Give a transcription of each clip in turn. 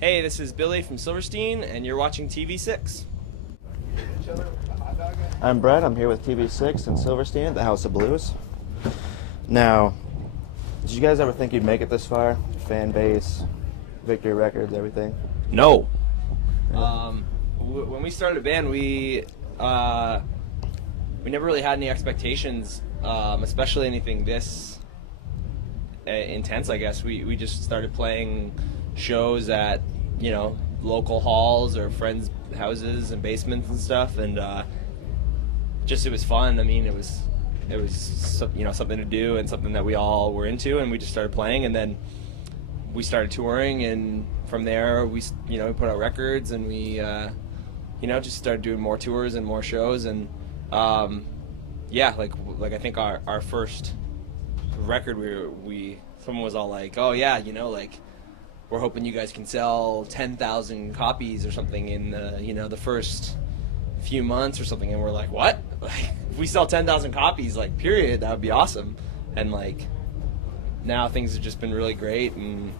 Hey, this is Billy from Silverstein, and you're watching TV6. I'm Brett. I'm here with TV6 and Silverstein at the House of Blues. Now, did you guys ever think you'd make it this far? Fan base, victory records, everything? No. When we started a band, we never really had any expectations, especially anything this intense, I guess. We just started playing shows at, local halls or friends' houses and basements and stuff, and it was fun. I mean, it was something to do and something that we all were into, and we just started playing, and then we started touring, and from there we put out records, and we just started doing more tours and more shows, and like I think our first record, someone was all like, oh yeah, we're hoping you guys can sell 10,000 copies or something in the first few months or something, and we're like, what? Like, if we sell 10,000 copies, period, that would be awesome. And now things have just been really great, and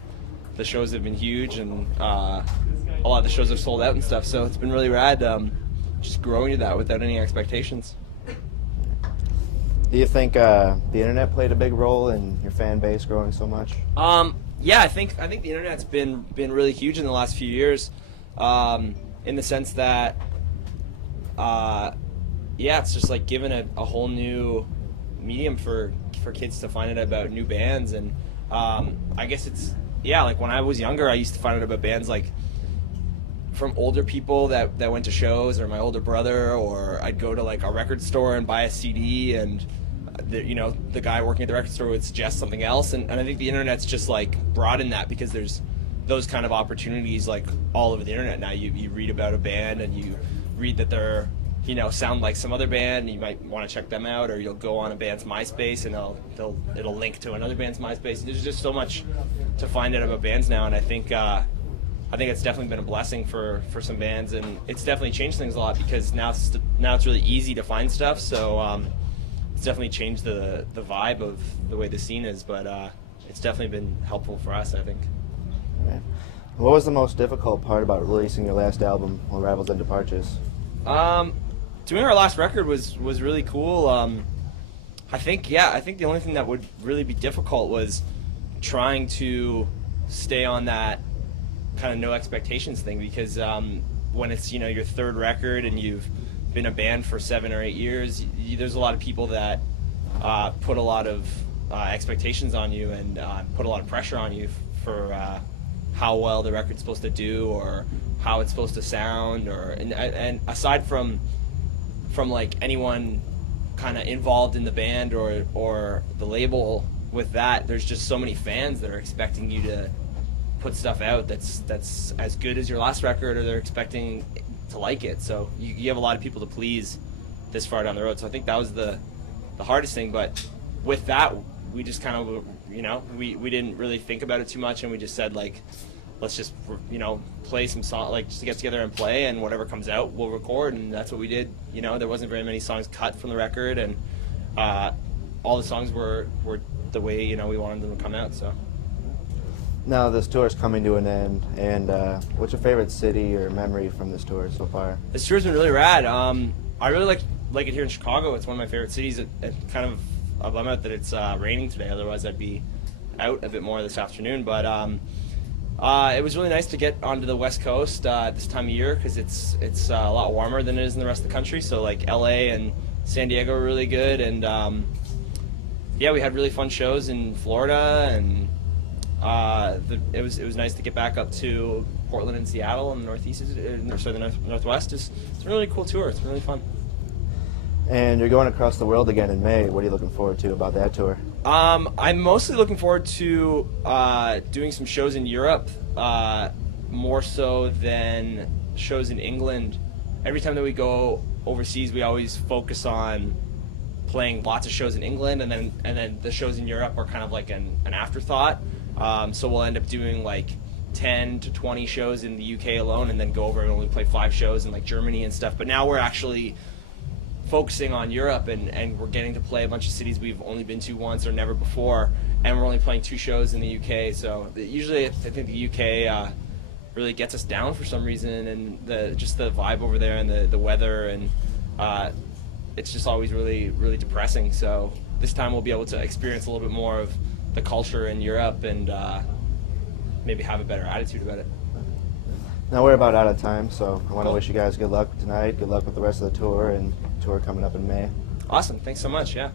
the shows have been huge, and a lot of the shows have sold out and stuff, so it's been really rad, just growing to that without any expectations. Do you think the internet played a big role in your fan base growing so much? Yeah, I think the internet's been really huge in the last few years, in the sense that, it's just given a whole new medium for kids to find out about new bands, and I guess it's when I was younger, I used to find out about bands from older people that went to shows, or my older brother, or I'd go to a record store and buy a CD, and the guy working at the record store would suggest something else, and I think the internet's just broadened that, because there's those kind of opportunities all over the internet now. You read about a band, and you read that they're sound like some other band, and you might want to check them out, or you'll go on a band's MySpace and it'll link to another band's MySpace. There's just so much to find out about bands now, and I think it's definitely been a blessing for some bands, and it's definitely changed things a lot, because now it's really easy to find stuff. So it's definitely changed the vibe of the way the scene is, but it's definitely been helpful for us, I think. Okay. What was the most difficult part about releasing your last album, Arrivals and Departures? Doing our last record was really cool. I think the only thing that would really be difficult was trying to stay on that kind of no expectations thing, because when it's your third record and you've been a band for 7 or 8 years, there's a lot of people that put a lot of expectations on you, and put a lot of pressure on you for how well the record's supposed to do, or how it's supposed to sound, and aside from anyone kind of involved in the band or the label with that, there's just so many fans that are expecting you to put stuff out that's as good as your last record, or they're expecting to like it. So you have a lot of people to please this far down the road. So I think that was the hardest thing. But with that, we just kind of we didn't really think about it too much, and we just said let's just play some song, just to get together and play, and whatever comes out we'll record, and that's what we did. There wasn't very many songs cut from the record, and all the songs were the way we wanted them to come out. So now this tour is coming to an end, and what's your favorite city or memory from this tour so far? This tour's been really rad. I really like it here in Chicago. It's one of my favorite cities. It kind of a bum out that it's raining today, otherwise I'd be out a bit more this afternoon, but it was really nice to get onto the West Coast this time of year, because it's a lot warmer than it is in the rest of the country. So LA and San Diego were really good, and we had really fun shows in Florida, and it was nice to get back up to Portland and Seattle and the Northwest. It's a really cool tour. It's really fun. And you're going across the world again in May. What are you looking forward to about that tour? I'm mostly looking forward to doing some shows in Europe, more so than shows in England. Every time that we go overseas, we always focus on playing lots of shows in England, and then the shows in Europe are kind of an afterthought. So we'll end up doing 10 to 20 shows in the UK alone, and then go over and only play 5 shows in Germany and stuff. But now we're actually focusing on Europe, and we're getting to play a bunch of cities we've only been to once or never before, and we're only playing 2 shows in the UK. So usually I think the UK really gets us down for some reason, and just the vibe over there and the weather, and it's just always really depressing. So this time we'll be able to experience a little bit more of the culture in Europe and maybe have a better attitude about it. Now we're about out of time, so I want to wish you guys good luck tonight. Good luck with the rest of the tour and tour coming up in May. Awesome. Thanks so much. Yeah.